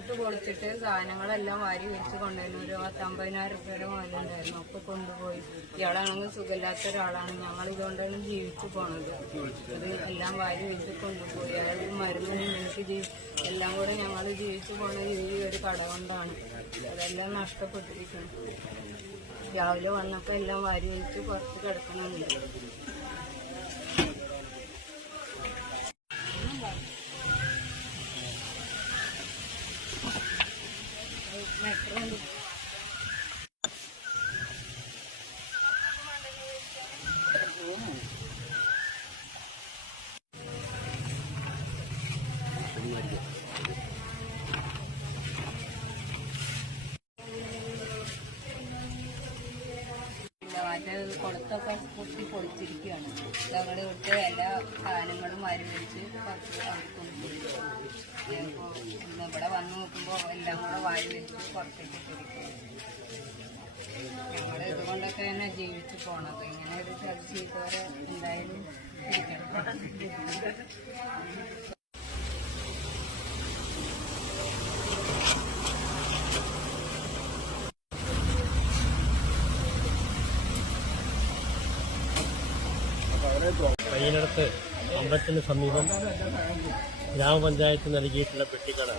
പൂട്ട് പൊളിച്ചിട്ട് സാധനങ്ങളെല്ലാം വാരി വെച്ച് കൊണ്ടുവരുന്നു. ഒരു 50,000 രൂപയുടെ മുതലുണ്ടായിരുന്നു. ഒക്കെ കൊണ്ടുപോയി. ഇയാളാണെങ്കിൽ സുഖമില്ലാത്ത ഒരാളാണ്. ഞങ്ങൾ ഇതുകൊണ്ടാണ് ജീവിച്ചു പോണത്. അത് എല്ലാം വാരി വെച്ച് കൊണ്ടുപോയി. അയാൾക്ക് മരുന്നിന് എനിക്ക് എല്ലാം കൂടെ ഞങ്ങൾ ജീവിച്ചു പോണത് ഈ ഒരു കട കൊണ്ടാണ്. അതെല്ലാം നഷ്ടപ്പെട്ടിരിക്കുന്നു. രാവിലെ വന്നപ്പോൾ എല്ലാം വാരി വെച്ച് പുറത്ത് കിടക്കണമെന്നില്ല. മറ്റേ കുളത്തൊക്കെ കുത്തി പൊളിച്ചിരിക്കുകയാണ്. ഞങ്ങളുടെ ഇവിടുത്തെ എല്ലാ സാധനങ്ങളും വാരി വെച്ച് പുറത്ത് കൊണ്ടുപോയി. ഇവിടെ വന്ന് നോക്കുമ്പോൾ എല്ലാം കൂടെ വാരി വെച്ച് പുറത്തേക്ക് ഇട്ടിരിക്കുകയാണ്. ഞങ്ങൾ ഇതുകൊണ്ടൊക്കെ തന്നെ ജീവിച്ചു പോണത്. ഇങ്ങനെ ഒരു ചർച്ച ചെയ്തവരെ എന്തായാലും ഇരിക്കണം. പയ്യനടത്ത് അമ്പലത്തിന് സമീപം ഗ്രാമപഞ്ചായത്ത് നൽകിയിട്ടുള്ള പെട്ടിക്കട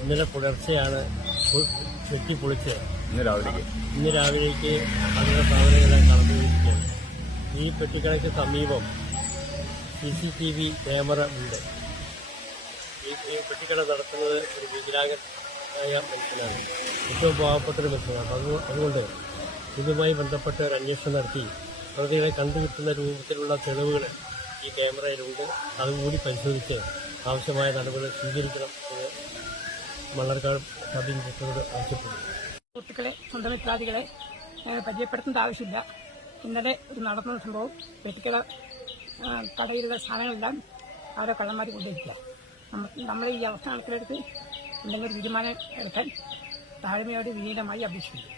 ഇന്നലെ പുലർച്ചെയാണ് വെട്ടിപ്പൊളിച്ച് ഇന്ന് രാവിലേക്ക് അതിൻ്റെ സാധനങ്ങളെല്ലാം കടന്നുപോയിരിക്കുകയാണ്. ഈ പെട്ടിക്കടയ്ക്ക് സമീപം CCTV ക്യാമറ ഉണ്ട്. ഈ പെട്ടിക്കട നടത്തുന്നത് ഒരു വികലാംഗനായ മനുഷ്യനാണ്. ഏറ്റവും പാവപ്പെട്ടൊരു മനുഷ്യനാണ്. അതുകൊണ്ട് ഇതുമായി ബന്ധപ്പെട്ട് ഒരു അന്വേഷണം നടത്തി പ്രതികളെ കണ്ടുകിട്ടുന്ന രൂപത്തിലുള്ള തെളിവുകൾ ഈ ക്യാമറയിലുണ്ട്. അതുകൂടി പരിശോധിച്ച് ആവശ്യമായ നടപടികൾ സ്വീകരിക്കണം എന്ന് മണ്ണാർക്കാട് സബ് ഇൻസ്പെക്ടറോട് ആവശ്യപ്പെട്ടു. സുഹൃത്തുക്കളെ, സ്വന്തം മിത്രാദികളെ പരിചയപ്പെടുത്തേണ്ട ആവശ്യമില്ല. ഇന്നലെ ഒരു നടന്ന സംഭവം, വെട്ടിക്കട കടയിലുള്ള സാധനങ്ങളെല്ലാം അവരെ കള്ളന്മാർ കൊണ്ടിരിക്കുക. നമ്മൾ ഈ അവസ്ഥ കണക്കിലെടുത്ത് എന്തെങ്കിലും തീരുമാനം എടുക്കാൻ താഴ്മയോട് വിനീതമായി അപേക്ഷിക്കുന്നു.